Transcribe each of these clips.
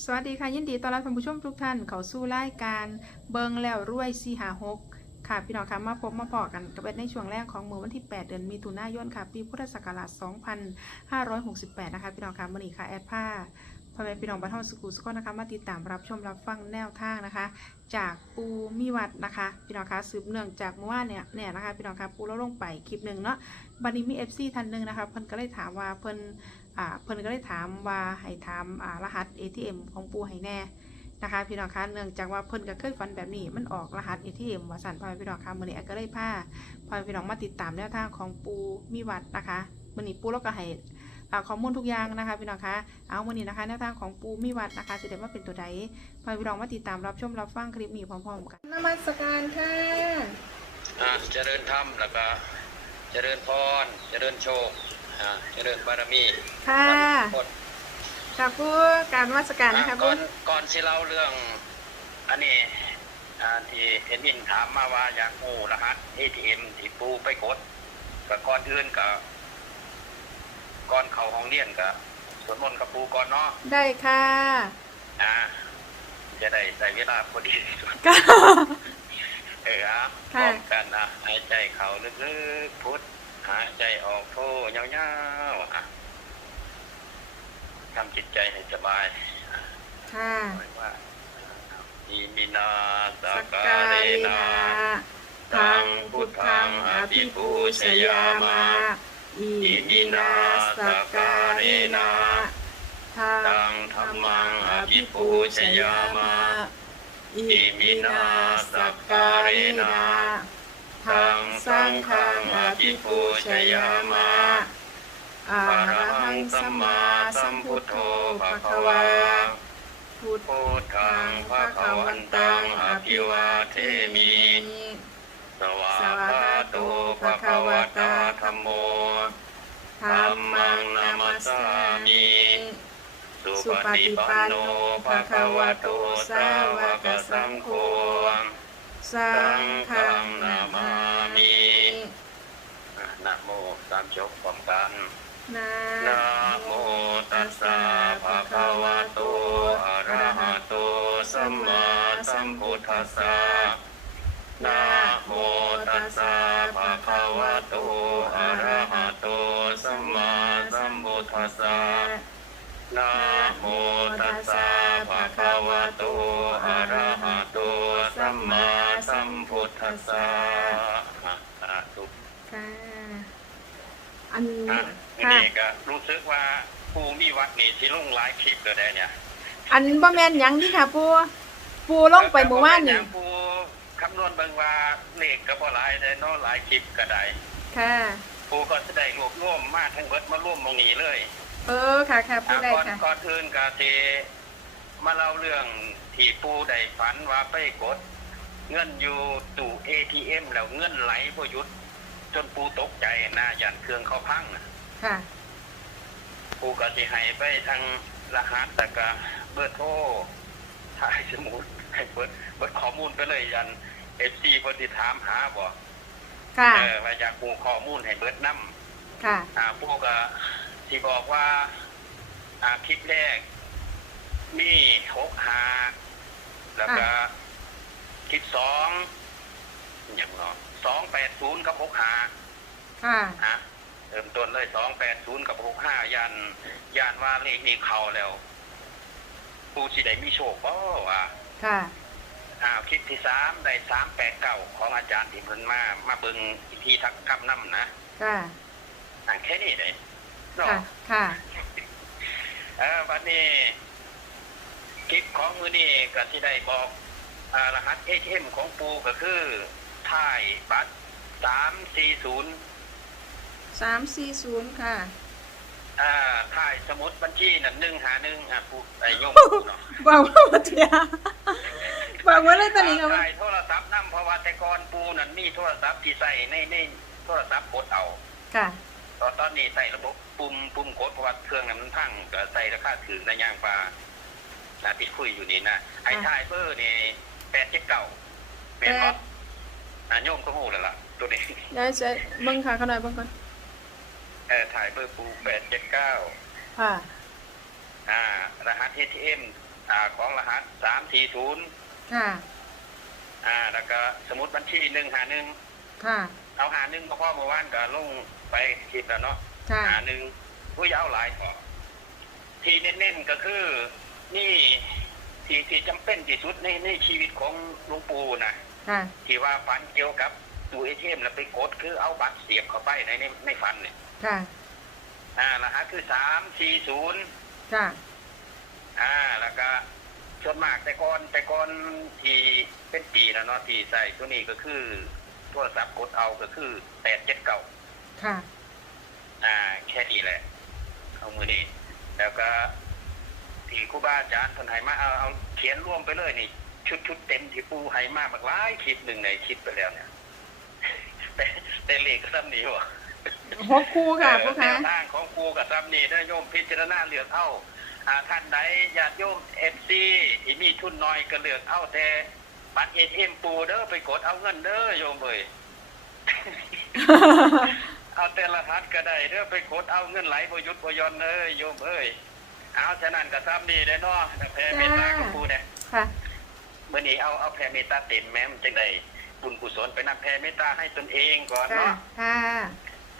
สวัสดีค่ะ ยินดีต้อนรับท่านผู้ชมทุกท่านเข้าสู่รายการเบิงแล้วรวยซีหาหกค่ะ พี่น้องคะมาพบมาพอกันกับเอ็ดในช่วงแรกของมือวันที่ 8 เดือนมีถุนายนค่ะปีพุทธศักราช 2568 นะคะ พี่น้องคะมื่อนี้ค่ะแอดผ้าพ่อแม่พี่น้องบ้านเฮาสกูสก็นะคะมาติดตามรับชมรับฟังแนวทางนะคะ จากปูมิวัดนะคะพี่น้องคะสืบเนื่องจากเมื่อวานเนี่ยเนี่ยนะคะพี่น้องคะปูแล้วลงไปคลิปหนึ่งเนาะบันนี้มีเอฟซีท่านหนึ่งนะคะเพิ่นก็เลยถามว่าเพิ่น อ่าเพิ่นก็เลยถามว่าให้ถามอ่ารหัส ATM ของปูให้แน่นะคะพี่น้องคะเนื่องจากว่าเพิ่นก็เคยฝันแบบนี้มันออกรหัส ATM ว่าสั่นพ่อแม่พี่น้องคะมื้อนี้แอดก็เลยพาพ่อแม่พี่น้องมาติดตามแนวทางของปูมีวัดนะคะมื้อนี้ปูแล้วก็ให้อ่าข้อมูลทุกอย่างนะคะพี่น้องคะ เอามื้อนี้นะคะแนวทางของปูมีวัดนะคะสิได้ว่าเป็นตัวใดพ่อแม่พี่น้องมาติดตามรับชมรับฟังคลิปนี้พร้อมๆกันนมัสการค่ะอ่าเจริญธรรมแล้วก็เจริญพร เจริญโชค อ่าเจริญบารมีค่ะหมดค่ะปูการนมัสการนะคะก่ปูอนก่อนที่เล่าเรื่อง อันนี้อ่าที่เอ็นวินถามมาว่าอยากกู้รหัส ATM ที่ปูไปกดกับก่อนอื่นกับก่อนเข้าห้องเรียนกับสวดมนต์กับปูก่อนเนาะได้ค่ะอ่า จะได้ใส่เวลาพอดีที่สุด ก็ เอออะพค่ะร้อมกันนะหายใจเข้าลึกๆพุทธ หายใจออกโทยาวๆอะทำจิตใจให้สบายค่ะหมายว่าอิมินาสสักกาการเรเรนานาทางพุทธังอภิปูชยามาอิมินาสักการเรนาทาตังงธธรรรรมัมังงออภิภิปูปูชชยายามามาอิมินาสักการเรนาทา งสังฆังอภิปูชยามาอะระหังสัมมาสัมพุทโธภะคะวาพุทพุทธังพระขวันตังอภิวาเทมิสวาคาโตภะคะวะตาธัมโมธัมมังนามัสสามิสุปฏิปันโนภะคะวะโตสาวกสังโฆ สังฆังนามามินะโมสามจบพร้อมกันนะนะโมตัสสะภะคะวะโตอะระหะโตสัมมาสัมพุทธัสสะนะโมตัสสะภะคะวะโตอะระหะโตสัมมาสัมพุทธัสสะนะโมตัสสะภะคะวะโตอะระหะ สสะอะสาธุค่ะอันอะค่ะนี่ก็รู้สึกว่าปูมีวัดนี่สิลงหลายคลิปเลยได้เนี่ย อันบ่แม่นหยังที่ค่ะปูปูลงไปเมื่อวานนี่ปูคำนวณเบิ่งว่าเลขก็บ่หลายได้เนาะหลายคลิปก็ได้ค่ะปูก็จะได้รวบรวมมาทั้งเบิดมาร่วมตรงนี้เลย เออค่ะค่ะปูอะได้ก่อนค่ะก่อนอื่นก็สิมาเล่าเรื่องที่ปูได้ฝันว่าไปกด เงินอยู่ตู้ ATM แล้วเงินไหลบ่หยุด จนปูตกใจนะยันเครื่องเขาพังน่ะค่ะปูก็สิให้ไปทางรหัสแต่ก็เบอร์โทรถ่ายสมุดให้เปิดเปิดข้อมูลไปเลยยันเอฟซีเพิ่นสิถามหาบ่ค่ะเออว่าอยากปูข้อมูลให้เบิดนํค่ะ อ่าปูก็สิบอกว่า อ่าคลิปแรก มีหกหาแล้วก็ คลิปสองอย่างเนาะสองแปดศูนย์กับหกหาค่ะ ฮะเริ่มต้นเลยสองแปดศูนย์กับหกห้ายันยันว่าเลขนี้เข้าแล้วปูสิได้มีโชคก็ว่าค่ะ อ่าคลิปที่สามได้สามแปดเก้าของอาจารย์ที่เพิ่นมา มาเบิ่งอีกทีทักคำนำนะค่ะ อ่าแค่นี้เลยเนาะ ค่ะ ค่ะ เออวันนี้คลิปของมือนี้ก็สิได้บอกอ่า รหัสเอทีเอ็มของปูก็คือถ่ายบัตรสามสี่ศูนย์สามสี่ศูนย์ค่ะ อ่าถ่ายสมุดบัญชีนั่นหนึ่งหาหนึ่งอะผู้ไอ้โยมเนาะบอกว่าบ่เทียบอกว่าเลยตอนนี้ก็ถ่ายโทรศัพท์นั่เพราะว่าแต่ก่อนปูนั่นมีโทรศัพท์ที่ใส่ในในโทรศัพท์กดเอา ค่ะตอนตอนนี้ใส่ระบบปุ่มปุ่มกดเพราะว่าเครื่องนั้นมันพังก็ใส่ราคาถือในย่างปลาน่ะที่คุยอยู่นี่นะไอ้ถ่ายเบอร์นี่ แปดเจ็ดเก้าเป็นแปเพราะดอะโยมก็หูแล้วล่ะ ตัวนี้เดี๋ยวจะเบิ่งค่ะเขาหน่อยเบิ่งก่อนเออถ่ายเบอร์ปูแปดเจ็ดเก้าค่ะอ่ารหัส ATM ออ่าของรหัสสามสี่ศูนย์ค่ะ อ่า แล้วก็สมุดบัญชีหนึ่งหาหนึ่งค่ะเอาหาหนึ่งก็พ่อเมื่อวานก็ลงไปคลิปแล้วเนาะค่ะหาหนึ่งผู้ยาวหลายพอที่เน้นๆก็คือนี่ ที่ที่จำเป็นที่สุดในในชีวิตของหลวงปู่นะค่ะ ที่ว่าฝันเกี่ยวกับตู้เอทีเอ็มแล้วไปกดคือเอาบัตรเสียบเข้าไปในในในฝันเนี่ยค่ะ อ่ารหัสคือสามสี่ศูนย์ ค่ะ อ่าแล้วก็ส่วนมากแต่ก่อนแต่ก่อนที่เป็นปีนะเนาะที่ใส่ตัวนี้ก็คือโทรศัพท์กดเอาก็คือแปดเจ็ดเก่าค่ะ อ่า แค่นี้แหละ เอามือนี้แล้วก็ ที่ครูบาอาจารย์คนไหมาเอาเอาเขียนร่วมไปเลยนี่ ชุดชุดเต็มที่ปูไหมาบักหลายคลิปหนึ่งในคลิปไปแล้วเนี่ยแต่แต่เลขก็ซ้ำนี้วะหกคู่ค่ะผู้แนค้าวทางของกูกับซ้ำนี่ได้โยมพิจารณาเลือกเอาอ่าท่านใดอยากโยมเอฟซีที่มีทุนน้อยก็เลือกเอาแต่บัตรเอทีเอ็มปูเด้อไปกดเอาเงินเด้อโยมเอ้ยเอาแต่ละทัดก็ได้เด้อไปกดเอาเงินไหลบหยุดบหยอนเลยโยมเอ้ย เอาฉะนั้นก็ซ้ำนี่ได้อเนาะแผ่เมตตาของกูเนี่ยค่ะเมื่อนี้เอาเอาแผ่เมตตาเต็มแม้มจังใดบุญกุศลไปนับแผ่เมตตาให้ตนเองก่อนค่ะเนาะค่ะ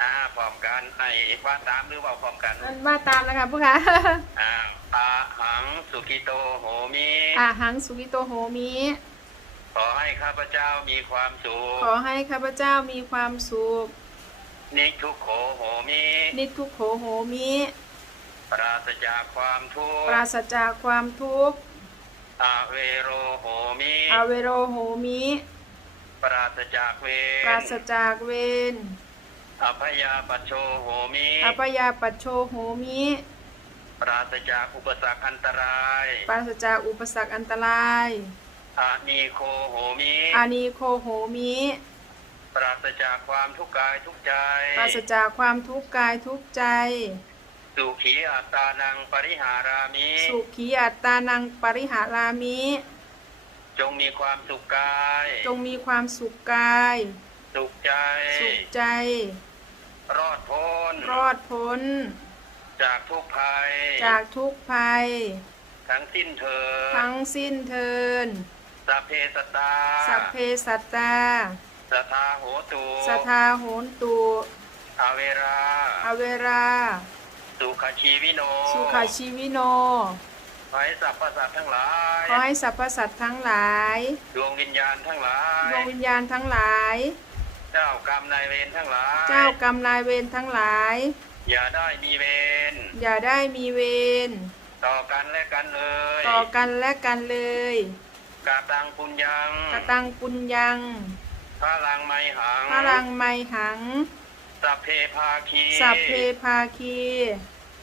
อ่าพร้อมกันไอ้ว่าตามหรือว่าพร้อมกันมันว่าตามแล้วค่ะผู้ค้าอ่าอาหังสุกิโตโหมิอาหังสุกิโตโหมิ ขอให้ข้าพเจ้ามีความสุขขอให้ข้าพเจ้ามีความสุขนิทุกโขโหมินิทุกโขโหมิ ปราศจากความทุกปราข์ศจากความทุกข์อาเวโรโหมิอาเวโรโหมิ ปราศจากเวปราศรจากเวรอภยาปชโชโหมิอปยาปัจโชโหมิ ปราศจากอุปสรรคอันตราย ปราศจากอุปสรรคอันตรายอานีโคโหมิอานีโคโหมิ ปราศจากความทุกข์กายทุกข์ใจ ปราศจากความทุกข์กายทุกข์ใจ สุขีอัตตานังปริหารามิสุขีอัตตานังปริหารามิ จงมีความสุขกาย จงมีความสุขกาย สุขใจ สุขใจ รอดพ้น รอดพ้น จากทุกภัย จากทุกภัย ทั้งสิ้นเธอญทั้งสิ้นเทินสัพเพสตตาสัพเพสัตตาสทาโหตุสทาโหนตุอาเวรา อเวรา สุขชีวิโน สุขาชีวิโน ขอให้สรรพสัตว์ทั้งหลาย ขอให้สรรพสัตว์ทั้งหลายดวงวิญญาณทั้งหลายดวงวิญญาณทั้งหลาย เจ้ากรรมนายเวรทั้งหลาย เจ้ากรรมนายเวรทั้งหลาย อย่าได้มีเวรอย่าได้มีเวรต่อกันและกันเลยต่อกันและกันเลยกาตังปุญญังกตังปุญญังพระลังไมหังพลังไมหัง สัพเพภาคีสัพเพภาคี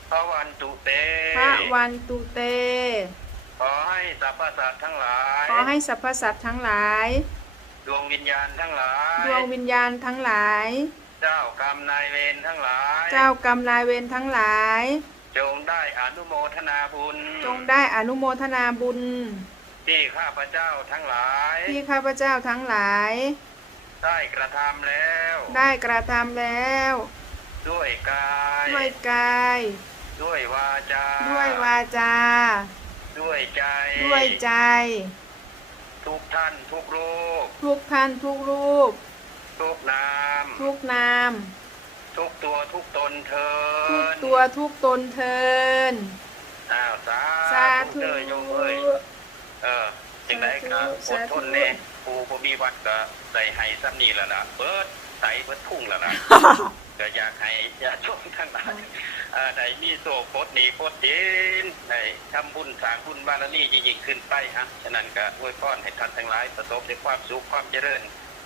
พระวันตุเตพระวันตุเต ขอให้สรรพสัตว์ทั้งหลาย ขอให้สรรพสัตว์ทั้งหลาย ดวงวิญญาณทั้งหลาย ดวงวิญญาณทั้งหลาย เจ้ากรรมนายเวรทั้งหลาย เจ้ากรรมนายเวรทั้งหลาย จงได้อนุโมทนาบุญ จงได้อนุโมทนาบุญ ที่ข้าพเจ้าทั้งหลาย ที่ข้าพเจ้าทั้งหลาย ได้กระทำแล้ว ได้กระทำแล้ว ด้วยกาย ด้วยกาย ด้วย วาจา ด้วยวาจา ด้วยใจ ด้วยใจ ทุกท่านทุกรูป ทุกท่านทุกรูป ทุกนาม ทุกนาม ทุกตัวทุกตนเทิทุกนตัวทุกตนเทินอ้าวสาสาธุเด้อโยมเอ้ยเออจังไดก็อดทนแน่ปูบ่มีวัดก็ใส่ให้ซ้ำนี่แล้วล่ะเปิดใส่เบิดทุ่งแล้วล่ะก็อยากให้ญาติโยมทั้งหลายเอ่อได้มีโศกโพดหนีโพดดินได้ทำบุญสร้างบุญบารมียิ่งๆขึ้นไปฮะฉะนั้นก็อวยพรให้ท่านทั้งหลายประสบด้วยความสุขความเจริญ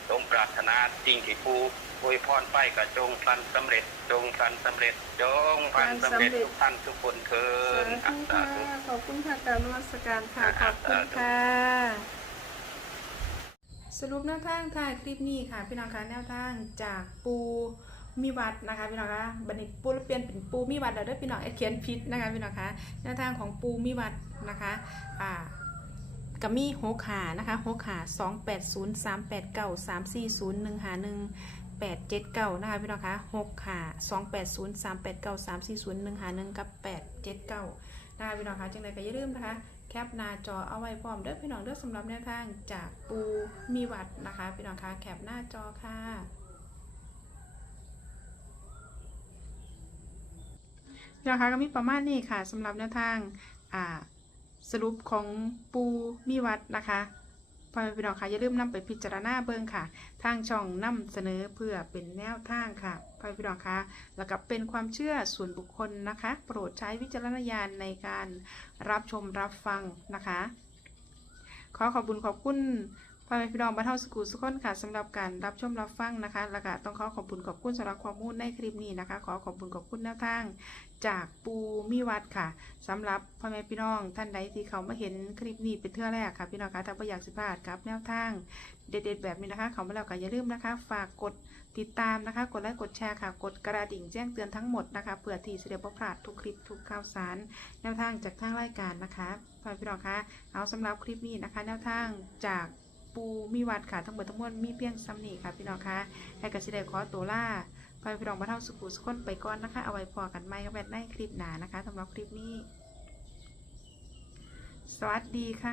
สมปรารถนาสิ่งที่ผู้อวยพรไปก็จงพลันสำเร็จ จงพลันสำเร็จ จงพลันสำเร็จทุกท่านทุกคนเถิดสาธุค่ะขอบคุณค่ะกรารนมัสการค่ะขอบคุณค่ะส รุปแนวทางท้ายคลิปนี้ค่ะ พี่น้องคะแนวทางจากปูมีวัดนะคะพี่น้องคะบันทึกปูแล้วเปลี่ยนเป็นปูมีวัดแล้วเด้อพี่น้องเอเขียนผิดนะคะพี่น้องคะแนวทางของปูมีวัดนะคะอ่ากับมีหกขานะคะหกขาสองแปดศูนย์สามแปดเก้าสามสี่ศูนย์หนึ่งหาหนึ่งแปดเจ็ดเก้านะคะพี่น้องคะหกขาสองแปดศูนย์สามแปดเก้าสามสี่ศูนย์หนึ่งหาหนึ่งกับแปดเจ็ดเก้านะคะพี่น้องคะจังใดก็อย่าลืมนะคะ แคปหน้าจอเอาไว้พร้อมเด้อพี่น้องเด้อสำหรับแนวทางจากปูมีวัดนะคะพี่น้องคะแคปหน้าจอค่ะพี่น้องคะก็มีประมาณนี้ค่ะสำหรับแนวทางสรุปของปูมีวัดนะคะ พ่อแม่พี่น้องคะอย่าลืมนำไปพิจารณาเบิ่งค่ะ ทางช่องนำเสนอเพื่อเป็นแนวทางค่ะพ่อแม่พี่น้องคะแล้วก็เป็นความเชื่อส่วนบุคคลนะคะ โปรดใช้วิจารณญาณในการรับชมรับฟังนะคะ ขอขอบคุณขอบคุณ พ่อแม่พี่น้องบ้านเฮาสกูลสุขคนค่ะสำหรับการรับชมรับฟังนะคะแล้วก็ต้องขอขอบคุณขอบคุณสำหรับข้อมูลในคลิปนี้นะคะ ขอขอบคุณขอบคุณแนวทาง จากปูมีวัดค่ะสำหรับพ่อแม่พี่น้องท่านใดที่เขามาเห็นคลิปนี้เป็นเทื่อแรกค่ะพี่น้องคะถ้าไม่อยากสิพลาดครับแนวทางเด็ดๆแบบนี้นะคะ เขามาแล้วก็อย่าลืมนะคะ ฝากกดติดตามนะคะ กดไลค์กดแชร์ค่ะ กดกระดิ่งแจ้งเตือนทั้งหมดนะคะเพื่อที่จะได้บ่พลาดทุกคลิปทุกข่าวสาร แนวทางจากทางรายการนะคะพ่อแม่พี่น้องคะเอาสำหรับคลิปนี้นะคะ แนวทางจาก ปูมีวัดค่ะทั้งหมดทั้งมวลมีเพียงซ้ำนี่ค่ะพี่น้องคะให้กระสิได้ขอตัวล่าพ่อแม่พี่น้องมาเท่าสุขุสุขคนไปก่อนนะคะ เอาไว้พอกันไหมกับแบบในคลิปหนานะคะสำหรับคลิปนี้ สวัสดีค่ะ